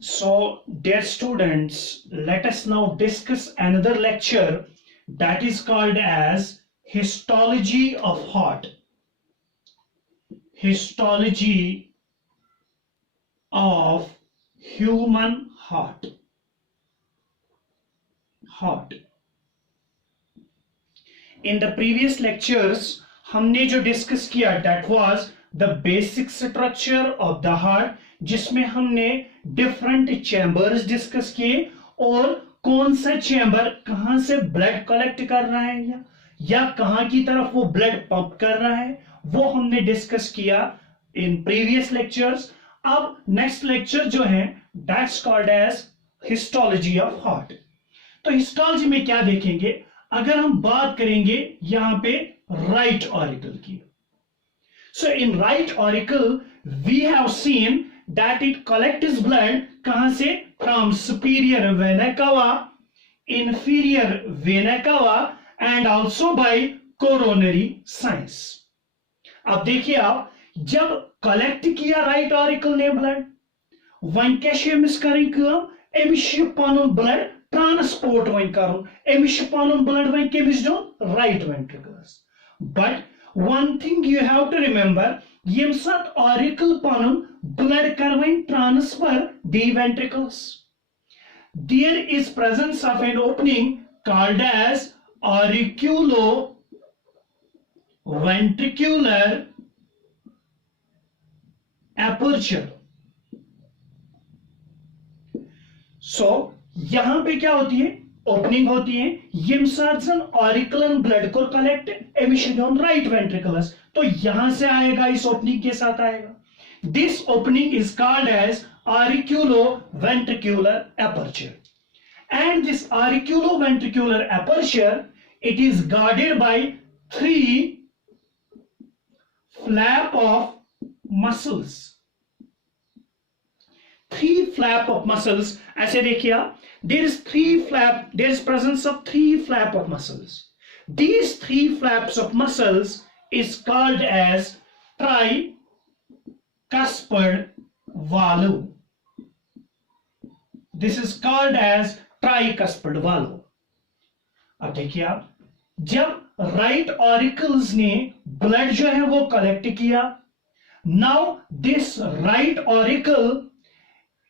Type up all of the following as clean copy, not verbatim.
So, dear students, let us now discuss another lecture that is called as Histology of Heart. Histology of human heart. In the previous lectures, हमने जो discuss किया that was the basic structure of the heart, जिसमें हमने different chambers discuss किए और कौन सा chamber कहां से ब्लड कलेक्ट कर रहा है या कहां की तरफ वो ब्लड पंप कर रहा है, वो हमने डिस्कस किया इन प्रीवियस लेक्चर्स. अब नेक्स्ट लेक्चर जो है that's called as histology of heart. तो हिस्टोलॉजी में क्या देखेंगे, अगर हम बात करेंगे यहां पे राइट ऑरिकल की. So in right auricle we have seen that it collects blood कहां से, from superior vena cava, inferior vena cava and also by coronary sinus. अब देखिए आप, जब कलेक्ट किया राइट ऑरिकल ने ब्लड, वन क्या अमिस करें काम, अमिस पनुन ब्लड ट्रांसपोर्ट वन करुन, अमिस पनुन ब्लड वन कमिस दोन right ventricles. But one thing you have to remember, यम साथ ऑरिकल पनुन blood curving transfer the ventricles, there is presence of an opening called as auriculoventricular aperture. So यहां पे क्या होती है, ओपनिंग होती है, यम साथ ऑरिकुलन ब्लड को collect emission on right ventricles, तो यहां से आएगा, इस ओपनिंग के साथ आएगा. This opening is called as auriculoventricular aperture, and this auriculoventricular aperture, it is guarded by three flap of muscles. Three flap of muscles. ऐसे देखिए आप, there is presence of three flap of muscles. These three flaps of muscles is called as tricuspid valve. This is called as tricuspid valve. अब देखिए आप, जब right auricles ने blood जो है वो कलेक्ट किया, now this right auricle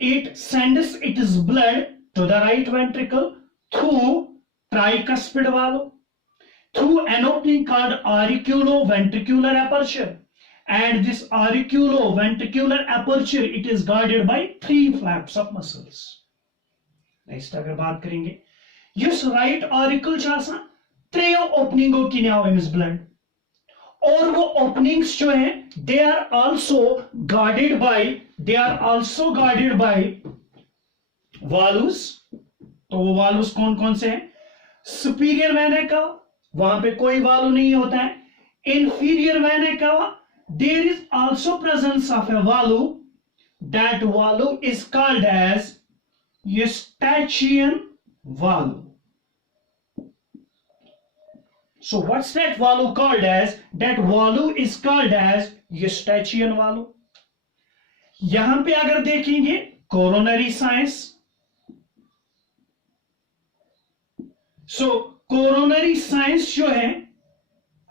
it sends its blood to the right ventricle through tricuspid valve, through an opening called auriculoventricular aperture. And this auriculoventricular aperture, it is guarded by three flaps of muscles. Next अगर बात करेंगे, use right auricle चासा त्रेयो ओपनिंगों की न्याव amiss blood, और वो openings जो हैं they are also guarded by valves. तो वो valves कौन कौन से हैं, सुपीरियर वेना का, वहां पे कोई वाल्व नहीं होता है. इंफीरियर वेना का, there is also presence of a valve. That valve is called as Eustachian valve. So what's that valve called as? That valve is called as Eustachian valve. यहां पे अगर देखेंगे coronary sinus, so coronary sinus जो है,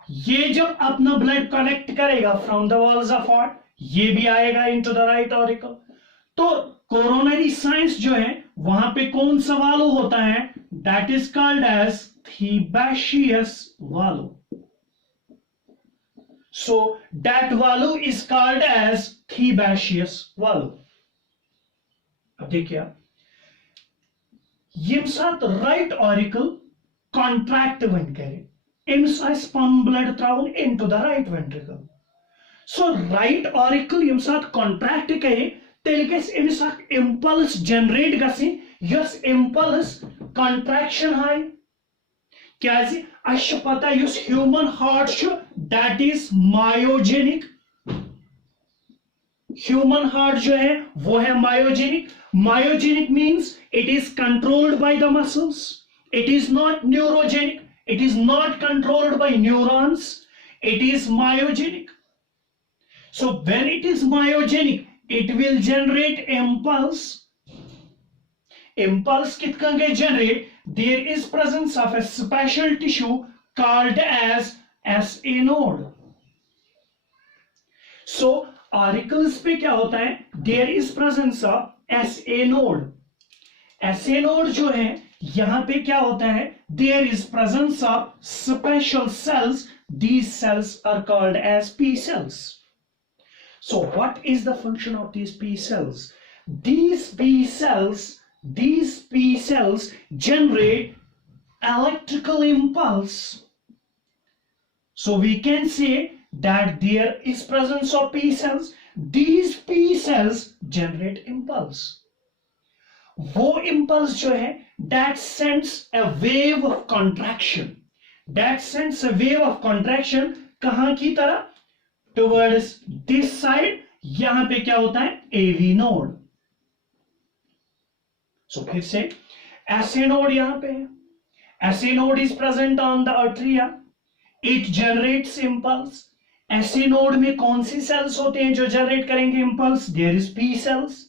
ये जब अपना blood collect करेगा from the walls of heart, ये भी आएगा इनटू द राइट ऑरिकल. तो कोरोनरी साइंस जो है, वहां पे कौन सा वाल्व होता है, that is called as Thebesian valve. So that valve is called as Thiebaceous valve. अब देखिए, ये साथ राइट ऑरिकल कॉन्ट्रैक्ट वन करे, aims spun blood thrown into the right ventricle. So right auricle यम साथ कॉन्ट्रैक्ट करे, तेल गस एम्स इंपल्स जनरेट गसी, यस इंपल्स कॉन्ट्रैक्शन हाई. क्या जी अश पता युस ह्यूमन हार्ट छु, that is myogenic. Human heart जो है वो है myogenic. Myogenic means it is controlled by the muscles, it is not neurogenic, it is not controlled by neurons, it is myogenic. So when it is myogenic, it will generate impulse impulse kitkan gay generate, there is presence of a special tissue called as SA node. So auricles पे क्या होता है, there is presence of SA node. SA node जो है यहां पे क्या होता है, there is presence of special cells. These cells are called as P cells. So what is the function of these P cells? These P cells generate electrical impulse. So we can say that there is presence of P cells. These P cells generate impulse. वो impulse जो है, that sends a wave of contraction. That sends a wave of contraction कहां की तरह, towards this side. यहां पे क्या होता है, AV node. So फिर से SA node यहां पे है. SA node is present on the atria. It generates impulse. SA node में कौन सी cells होते हैं जो generate करेंगे impulse? There is P cells.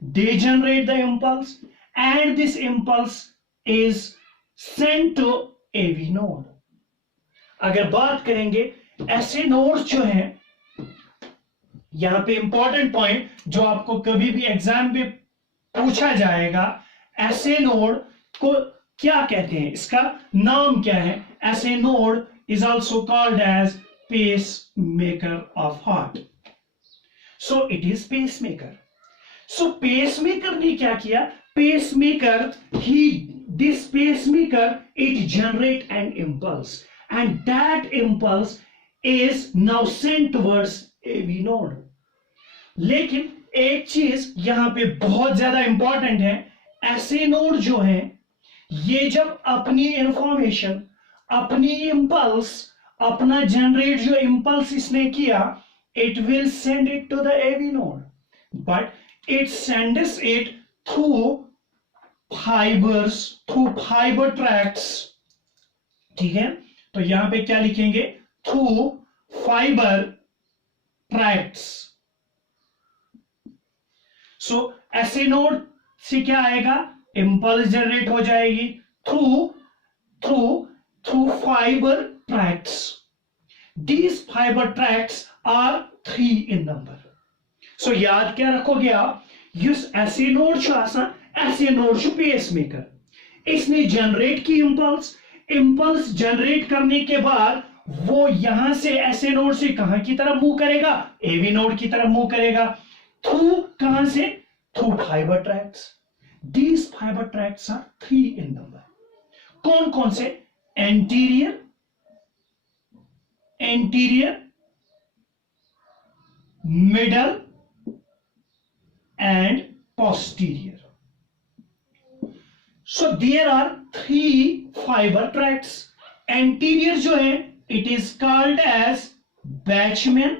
They generate the impulse and this impulse is sent to AV node. अगर बात करेंगे SA nodes जो है, यहां पे इंपॉर्टेंट पॉइंट जो आपको कभी भी एग्जाम में पूछा जाएगा, SA node को क्या कहते हैं, इसका नाम क्या है? SA node is also called as pacemaker of heart. So it is pacemaker. So pacemaker ने क्या किया? Pacemaker, this pacemaker, it generate an impulse and that impulse is now sent towards AV node. लेकिन एक चीज यहां पे बहुत ज्यादा इंपॉर्टेंट है, SA node जो है ये जब अपनी इंफॉर्मेशन, अपनी इंपल्स, अपना जनरेट जो इंपल्स इसने किया, it will send it to the AV node, but it sends it through fibers, through fiber tracts. ठीक है, तो यहां पे क्या लिखेंगे? through fiber tracts. So SA node से क्या आएगा? इंपल्स जनरेट हो जाएगी through fiber tracts. These fiber tracts are 3 in number. So याद क्या रखोगे आप? युस SA node जो आसान, SA node जो पेसमेकर, इसने जनरेट की इंपल्स जनरेट करने के बाद वो यहां से SA node से कहां की तरफ मूव करेगा? AV node की तरफ मूव करेगा. थ्रू कहां से? Through fibre tracts. These fiber tracts are 3 in number. कौन कौन से? Anterior, middle and posterior. So there are 3 fiber tracts. Anterior जो है, it is called as Bachmann.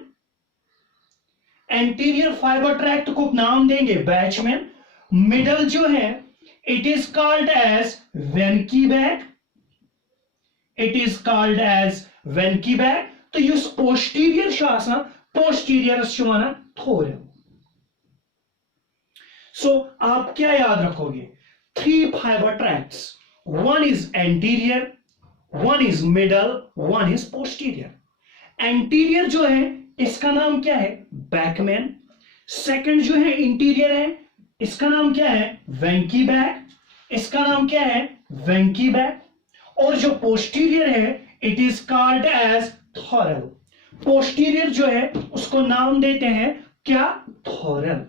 Anterior fiber tract को नाम देंगे Bachmann. Middle जो है, it is called as Wenckebach. तो ये posterior जो आसान, posterior जो आना थोड़ा. So आप क्या याद रखोगे? 3 fiber tracts. One is anterior, one is middle, one is posterior. Anterior जो है इसका नाम क्या है? Bachmann. Second जो है इंटीरियर है, इसका नाम क्या है? Wenckebach. इसका नाम क्या है? Wenckebach. और जो posterior है, it is called as Thorel. Posterior जो है उसको नाम देते हैं क्या? Thorel.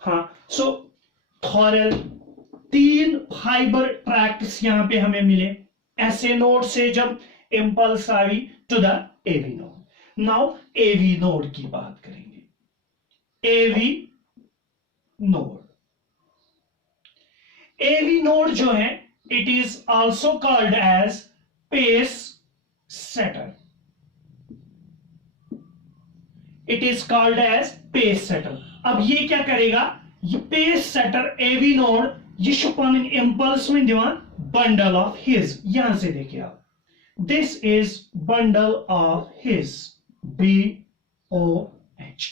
हाँ, सो थॉरल 3 फाइबर ट्रैक्ट्स यहां पे हमें मिले SA नोड से जब इंपल्स आई to the AV node. Now AV node की बात करेंगे. AV नोड जो है, it is also called as pace setter. अब ये क्या करेगा? ये पेस सेटर AV नोड ये शुपन इंपल्स में दिवान बंडल ऑफ हिज. यहां से देखिए आप, this is bundle of his, BOH.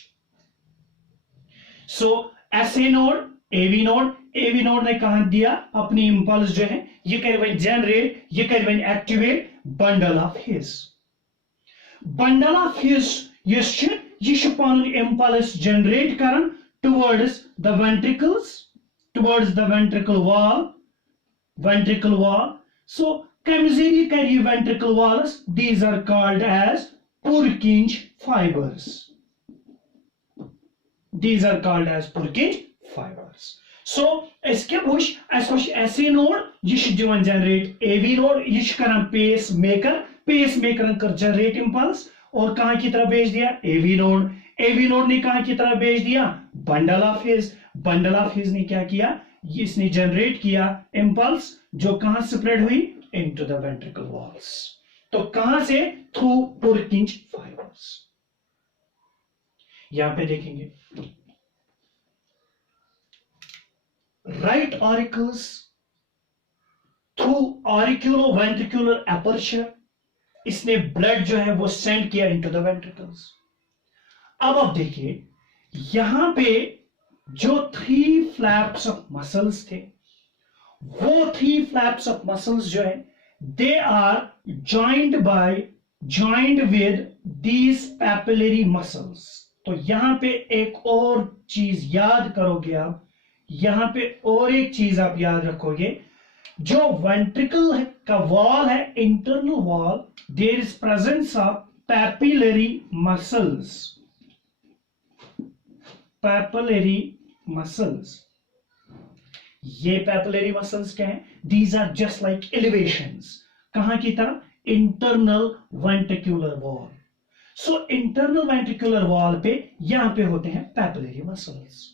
So SA node, AV node ने कहा दिया अपनी इंपल्स जो है ये कर वन जनरेट, ये कर one activate bundle of his ये पान इंपल्स जनरेट करन towards the ventricle wall. So कम जरिए कर ये ventricle walls, these are called as Purkinje fibers. These are called as Purkinje fibers. So इसके बुश ऐसे नोड ये दिवन जनरेट AV नोड, ये करन पेसमेकर कर जनरेट इंपल्स और कहां की तरफ भेज दिया AV नोड ने कहां की तरफ भेज दिया बंडल ऑफ हिज ने क्या किया, इसने जनरेट किया इंपल्स जो कहां स्प्रेड हुई इनटू द वेंट्रिकल वॉल्स. तो कहां से, थ्रू पुरकिंज फाइबर्स. यहां पे देखेंगे right auricles through auriculo ventricular aperture, इसने ब्लड जो है वो सेंड किया इनटू द वेंट्रिकल्स. अब आप देखिए यहां पे जो 3 फ्लैप्स ऑफ मसल्स थे, वो 3 फ्लैप्स ऑफ मसल्स जो है they are joint with these papillary muscles. तो यहां पे एक और चीज याद करोगे आप, यहां पे और एक चीज आप याद रखोगे, जो वेंट्रिकल का वॉल है, internal wall, there is presence of papillary muscles. Papillary muscles, ये पैपिलरी मसल्स क्या है, these are just like elevations. कहां की तरफ, internal ventricular wall. So internal ventricular wall पे यहां पे होते हैं पैपिलरी मसल्स.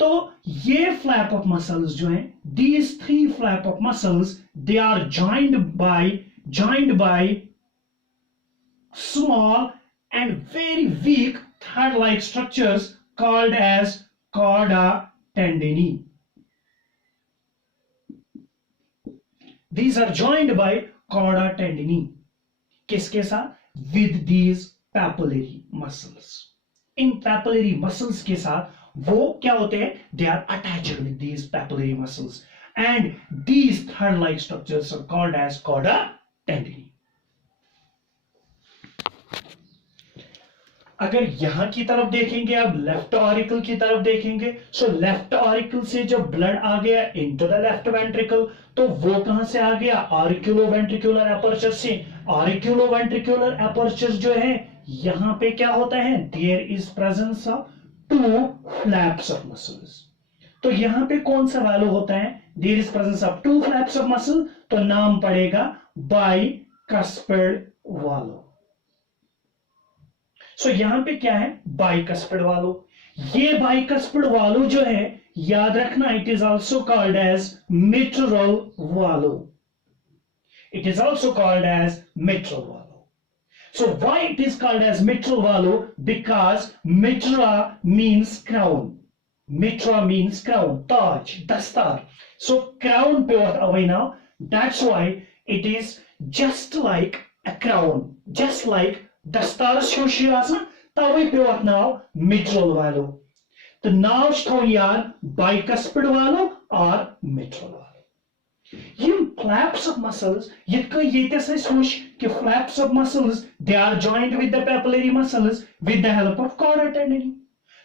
तो ये फ्लैप ऑफ मसल्स जो हैं, these 3 flap of muscles they are joined by small and very weak thread-like structures called as chorda tendineae. These are joined by chorda tendineae. किसके साथ? With these papillary muscles. In papillary muscles के साथ वो क्या होते हैं? They are attached with these papillary muscles, and these thread-like structures are called as chorda tendineae. अगर यहां की तरफ देखेंगे, अब लेफ्ट ऑरिकल की तरफ देखेंगे, सो लेफ्ट ऑरिकल से जब ब्लड आ गया इनटू द लेफ्ट वेंट्रिकल, तो वो कहां से आ गया? ऑरिक्यूलो वेंट्रिकुलर एपर्चर से. ऑरिक्यूलो वेंट्रिकुलर एपर्चर जो है यहां पे क्या होता है? There is presence of 2 flaps of muscles. तो यहां पे कौन सा वैल्यू होता है? There is presence of 2 flaps of muscle, तो नाम पड़ेगा बाइकस्पिड वालो. सो यहां पे क्या है? बाइकस्पिड वालो. ये बाइकस्पिड वालो जो है याद रखना, it is also called as mitral valve. It is also called as mitral valve. So why it is called as mitral valve? Because mitra means crown. Mitra means crown, ताज, दस्तार. So crown पे away now. That's why it is just like a crown, just like दस्तार शोशी आसन, तवे पे वत नाव mitral वालो. तो नाव थो याद बाइकस्पिड वालो और मिट्रल वालो. ये फ्लैप्स ऑफ मसल्स ये कि flaps of muscles they are joint with the papillary muscles with the help of chorda tendineae.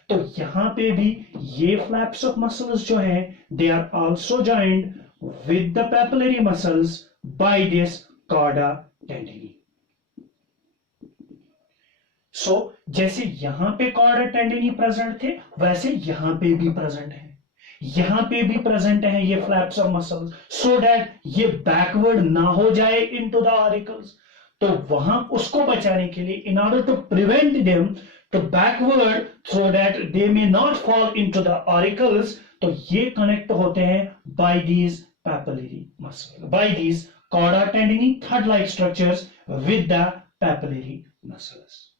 तो यहां पे भी ये फ्लैप्स ऑफ मसल्स जो है they are also joint with the papillary muscles by this chorda tendineae. सो जैसे यहां पे कॉर्डा टेंडिनी प्रेजेंट थे, वैसे यहां पे भी प्रेजेंट है. यहां पे भी प्रेजेंट है ये flaps of muscles, so that ये बैकवर्ड ना हो जाए इनटू द ऑरिकल्स. तो वहां उसको बचाने के लिए, in order to prevent them to backward, so that they may not fall into the auricles, तो ये कनेक्ट होते हैं by these papillary muscles, by these chorda tendineae thread like structures with the papillary muscles.